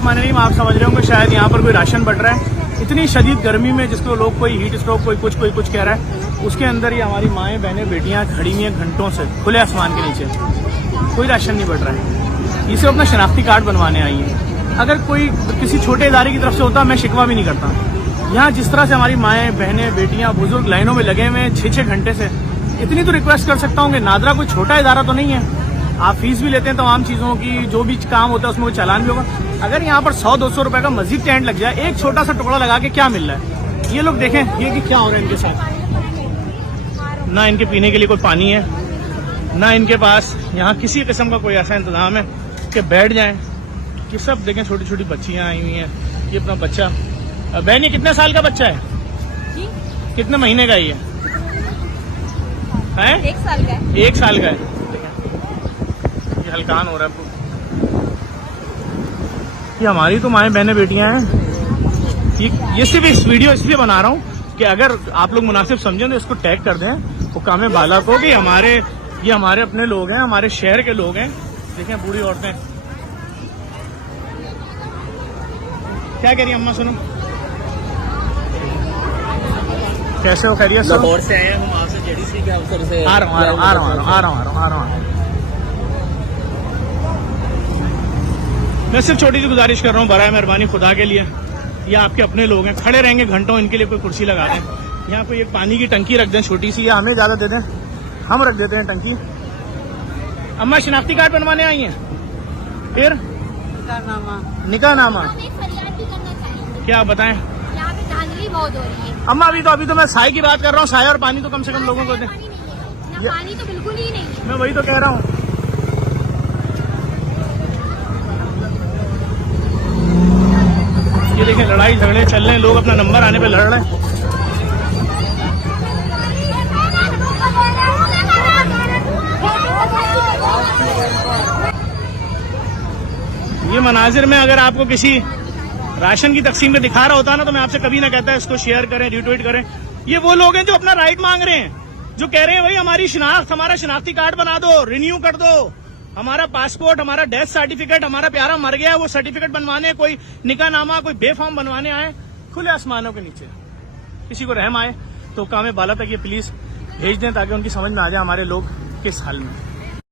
बिस्मिल्लाहिर्रहमानिर्रहीम। आप समझ रहे होंगे शायद यहाँ पर कोई राशन बट रहा है। इतनी शदीद गर्मी में जिसको लोग कोई हीट स्ट्रोक कोई कुछ कह रहा है, उसके अंदर ये हमारी माएँ बहनें बेटियाँ खड़ी हुई हैं घंटों से खुले आसमान के नीचे। कोई राशन नहीं बट रहा है। इसे अपना शनाख्ती कार्ड बनवाने आई है। अगर कोई किसी छोटे इदारे की तरफ से होता मैं शिकवा भी नहीं करता। यहाँ जिस तरह से हमारी माएँ बहनें बेटियाँ बुजुर्ग लाइनों में लगे हुए हैं 6-6 घंटे से, इतनी तो रिक्वेस्ट कर सकता हूँ कि नादरा कोई छोटा इदारा तो नहीं है। आप फीस भी लेते हैं तमाम चीज़ों की, जो भी काम होता है उसमें कोई चालान भी होगा। अगर यहाँ पर 100-200 रुपए का मस्जिद टेंट लग जाए, एक छोटा सा टुकड़ा लगा के क्या मिल रहा है? ये लोग देखें ये कि क्या हो रहा है इनके साथ। ना इनके पीने के लिए कोई पानी है, ना इनके पास यहाँ किसी किस्म का कोई ऐसा इंतजाम है कि बैठ जाएं। कि सब देखें छोटी छोटी बच्चियाँ आई हुई हैं। ये अपना बच्चा, बहन ये कितने साल का बच्चा है? कितने महीने का ये है? 1 साल का है। 1 साल का है। ये हलकान हो रहा है। ये हमारी तो माएँ बहनें बेटियां हैं। ये सिर्फ इस वीडियो इसलिए बना रहा हूँ कि अगर आप लोग मुनासिब समझें तो इसको टैग कर दें हुकाम बाला को कि ये हमारे अपने लोग हैं, हमारे शहर के लोग हैं। देखें बूढ़ी औरतें क्या कह रही हैं। अम्मा सुनो, कैसे हो? खैरियत से? लाहौर से आए हैं हम, आपसे जेडीसी के अफसर से आ रहा हूँ। मैं सिर्फ छोटी सी गुजारिश कर रहा हूँ, बराए मेहरबानी खुदा के लिए, ये आपके अपने लोग हैं, खड़े रहेंगे घंटों, इनके लिए कोई कुर्सी लगा दें। यहाँ कोई एक पानी की टंकी रख दें छोटी सी, या हमें ज्यादा दे दें, हम रख देते हैं टंकी। अम्मा शनाख्ती कार्ड बनवाने आई हैं, फिर निकाहनामा क्या बताएं? यहाँ पे धांधली बहुत हो रही है। अम्मा अभी तो मैं साय की बात कर रहा हूँ। साय और पानी तो कम से कम लोगों को दें। पानी तो बिल्कुल ही नहीं है। मैं वही तो कह रहा हूँ। ये देखें लड़ाई झगड़े चल रहे हैं, लोग अपना नंबर आने पे लड़ रहे हैं। ये मनाजिर में अगर आपको किसी राशन की तकसीम में दिखा रहा होता ना तो मैं आपसे कभी ना कहता इसको शेयर करें, रिट्वीट करें। ये वो लोग हैं जो अपना राइट मांग रहे हैं, जो कह रहे हैं भाई हमारी शनाख्त, हमारा शनाख्ती कार्ड बना दो, रिन्यू कर दो, हमारा पासपोर्ट, हमारा डेथ सर्टिफिकेट, हमारा प्यारा मर गया वो सर्टिफिकेट बनवाने, कोई निकाहनामा, कोई बेफॉर्म बनवाने आए खुले आसमानों के नीचे। किसी को रहम आए तो काम बाला तक ये प्लीज भेज दें ताकि उनकी समझ में आ जाए हमारे लोग किस हाल में।